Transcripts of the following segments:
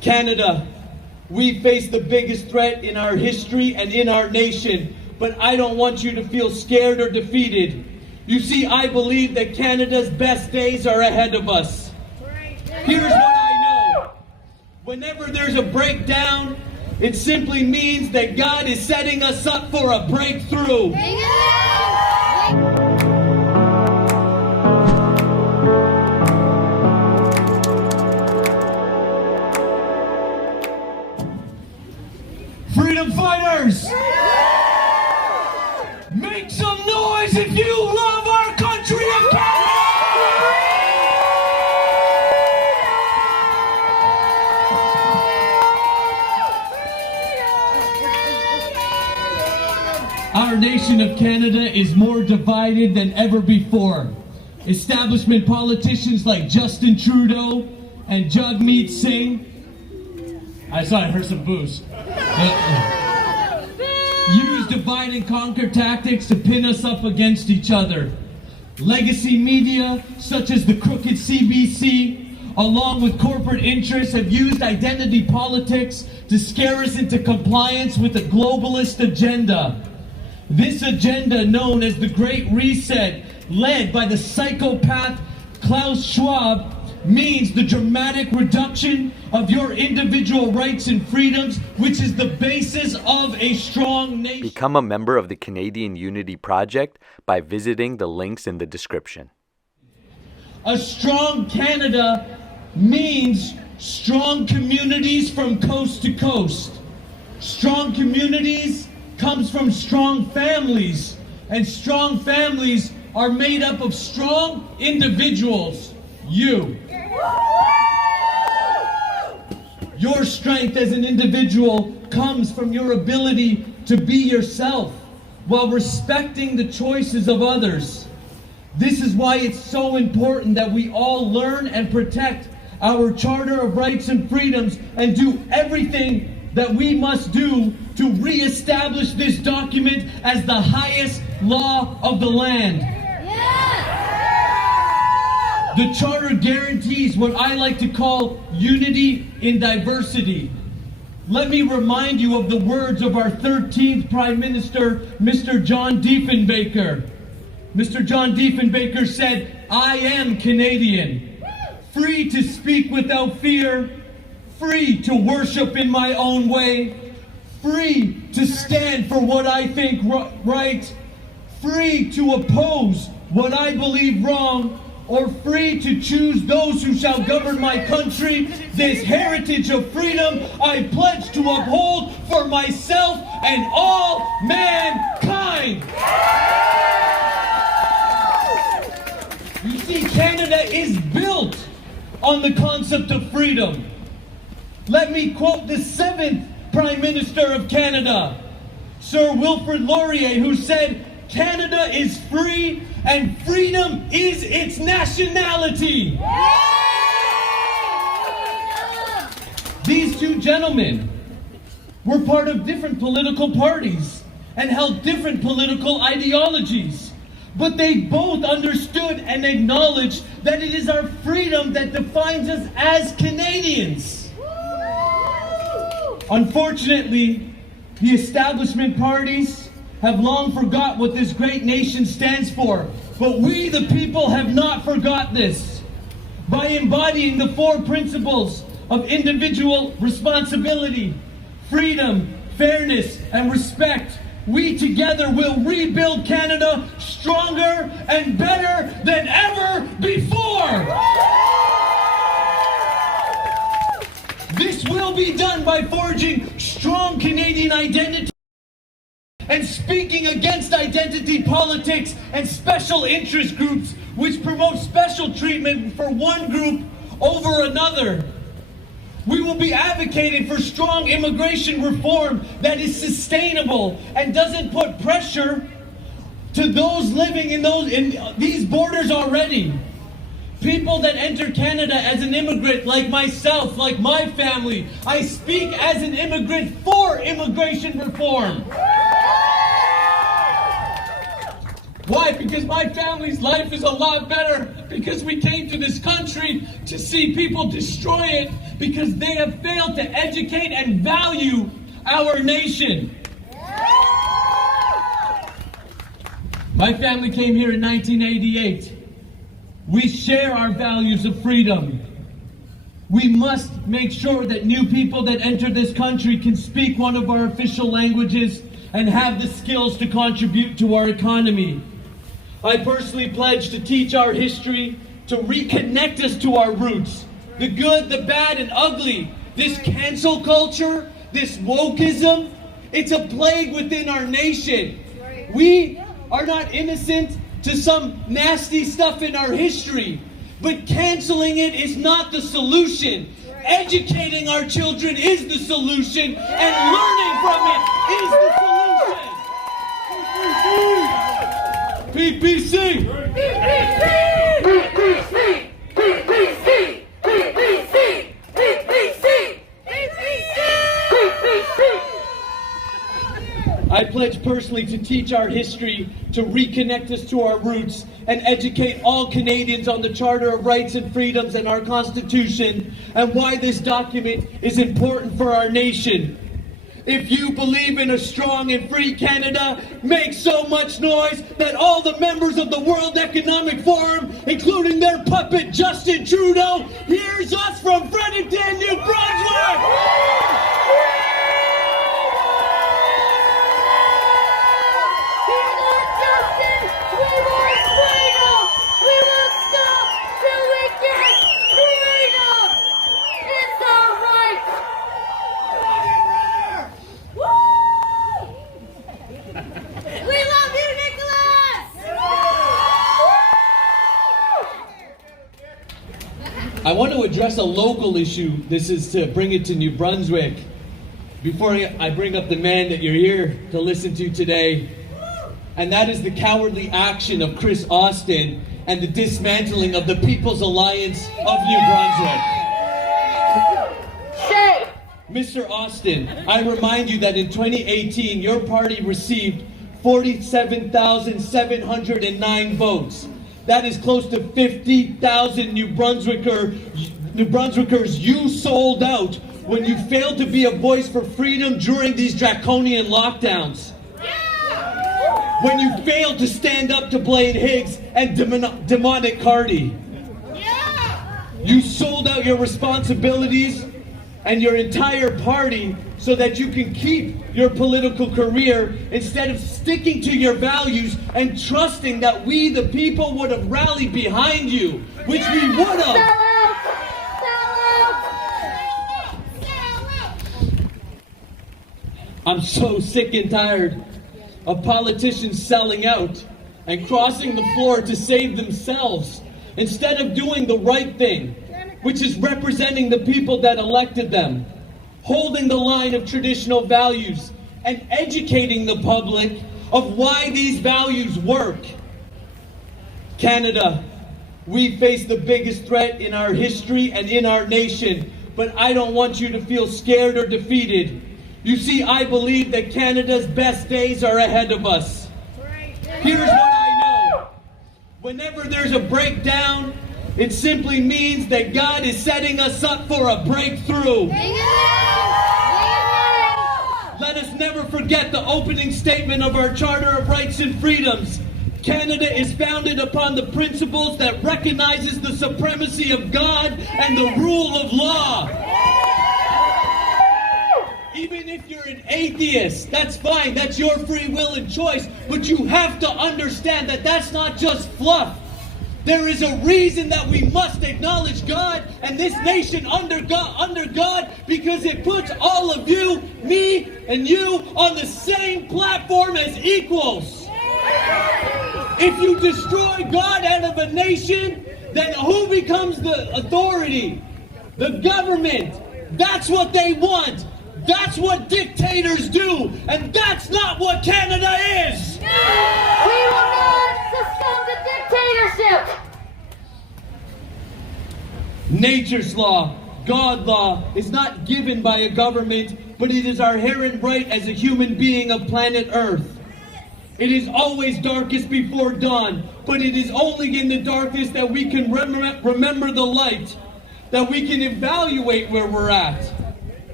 Canada, we face the biggest threat in our history and in our nation, but I don't want you to feel scared or defeated. You see, I believe that Canada's best days are ahead of us. Here's what I know. Whenever there's a breakdown, it simply means that God is setting us up for a breakthrough. Freedom fighters! Make some noise if you love our country of Canada! Our nation of Canada is more divided than ever before. Establishment politicians like Justin Trudeau and Jagmeet Singh, I heard some boos, use divide and conquer tactics to pin us up against each other. Legacy media, such as the crooked CBC, along with corporate interests, have used identity politics to scare us into compliance with a globalist agenda. This agenda, known as the Great Reset, led by the psychopath Klaus Schwab, means the dramatic reduction of your individual rights and freedoms, which is the basis of a strong nation. Become a member of the Canadian Unity Project by visiting the links in the description. A strong Canada means strong communities from coast to coast. Strong communities comes from strong families, and strong families are made up of strong individuals. You. Your strength as an individual comes from your ability to be yourself while respecting the choices of others. This is why it's so important that we all learn and protect our Charter of Rights and Freedoms and do everything that we must do to re-establish this document as the highest law of the land. The Charter guarantees what I like to call unity in diversity. Let me remind you of the words of our 13th Prime Minister, Mr. John Diefenbaker. Mr. John Diefenbaker said, "I am Canadian, free to speak without fear, free to worship in my own way, free to stand for what I think right, free to oppose what I believe wrong, or free to choose those who shall govern my country. This heritage of freedom I pledge to uphold for myself and all mankind." You see, Canada is built on the concept of freedom. Let me quote the 7th Prime Minister of Canada, Sir Wilfrid Laurier, who said, "Canada is free and freedom is its nationality." These two gentlemen were part of different political parties and held different political ideologies, but they both understood and acknowledged that it is our freedom that defines us as Canadians. Unfortunately, the establishment parties have long forgot what this great nation stands for, but we the people have not forgot this. By embodying the 4 principles of individual responsibility, freedom, fairness, and respect, we together will rebuild Canada stronger and better than ever before. This will be done by forging strong Canadian identity and speaking against identity politics and special interest groups which promote special treatment for one group over another. We will be advocating for strong immigration reform that is sustainable and doesn't put pressure to those living in these borders already. People that enter Canada as an immigrant, like myself, like my family, I speak as an immigrant for immigration reform. Why? Because my family's life is a lot better because we came to this country to see people destroy it because they have failed to educate and value our nation. My family came here in 1988. We share our values of freedom. We must make sure that new people that enter this country can speak one of our official languages and have the skills to contribute to our economy. I personally pledge to teach our history, to reconnect us to our roots. The good, the bad, and ugly. This cancel culture, this wokeism, it's a plague within our nation. We are not innocent to some nasty stuff in our history, but canceling it is not the solution. Educating our children is the solution, and learning from it is the solution. PPC! PPC! PPC! PPC! PPC! PPC! PPC! I pledge personally to teach our history, to reconnect us to our roots, and educate all Canadians on the Charter of Rights and Freedoms and our Constitution, and why this document is important for our nation. If you believe in a strong and free Canada, make so much noise that all the members of the World Economic Forum, including their puppet Justin Trudeau, hears us from Fredericton, New Brunswick! I want to address a local issue. This is to bring it to New Brunswick. Before I bring up the man that you're here to listen to today, and that is the cowardly action of Chris Austin and the dismantling of the People's Alliance of New Brunswick. Mr. Austin, I remind you that in 2018, your party received 47,709 votes. That is close to 50,000 New Brunswickers you sold out when you failed to be a voice for freedom during these draconian lockdowns. When you failed to stand up to Blaine Higgs and demonic Cardi. You sold out your responsibilities and your entire party so that you can keep your political career instead of sticking to your values and trusting that we, the people, would have rallied behind you, which we would have. I'm so sick and tired of politicians selling out and crossing the floor to save themselves instead of doing the right thing, which is representing the people that elected them, holding the line of traditional values, and educating the public of why these values work. Canada, we face the biggest threat in our history and in our nation, but I don't want you to feel scared or defeated. You see, I believe that Canada's best days are ahead of us. Here's what I know. Whenever there's a breakdown, it simply means that God is setting us up for a breakthrough. Let us never forget the opening statement of our Charter of Rights and Freedoms. Canada is founded upon the principles that recognizes the supremacy of God and the rule of law. Even if you're an atheist, that's fine, that's your free will and choice, but you have to understand that that's not just fluff. There is a reason that we must acknowledge God and this nation under God because it puts all of you, me, and you on the same platform as equals. If you destroy God out of a nation, then who becomes the authority? The government. That's what they want. That's what dictators do. And that's not what Canada is. We will not succumb to dictatorship. Nature's law, God law, is not given by a government, but it is our inherent right as a human being of planet Earth. It is always darkest before dawn, but it is only in the darkness that we can remember the light, that we can evaluate where we're at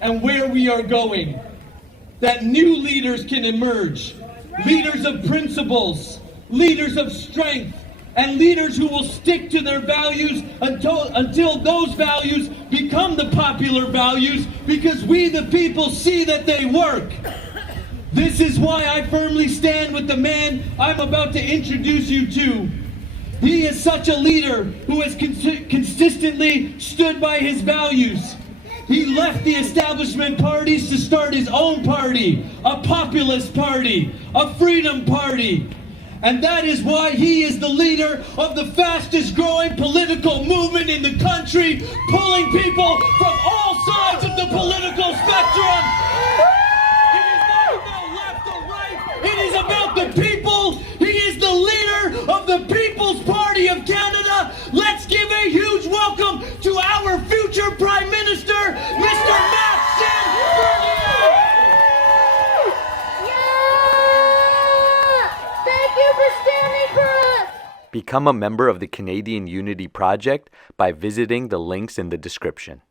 and where we are going, that new leaders can emerge, leaders of principles, leaders of strength, and leaders who will stick to their values until those values become the popular values, because we the people see that they work. This is why I firmly stand with the man I'm about to introduce you to. He is such a leader who has consistently stood by his values. He left the establishment parties to start his own party, a populist party, a freedom party. And that is why he is the leader of the fastest growing political movement in the country, pulling people from all sides of the political spectrum. It is not about left or right. It is about the people. He is the leader of the People's Party of Canada. Let's give a huge welcome to our future Prime Minister, Mr. Maxime Bernier. Thank you for standing for us! Become a member of the Canadian Unity Project by visiting the links in the description.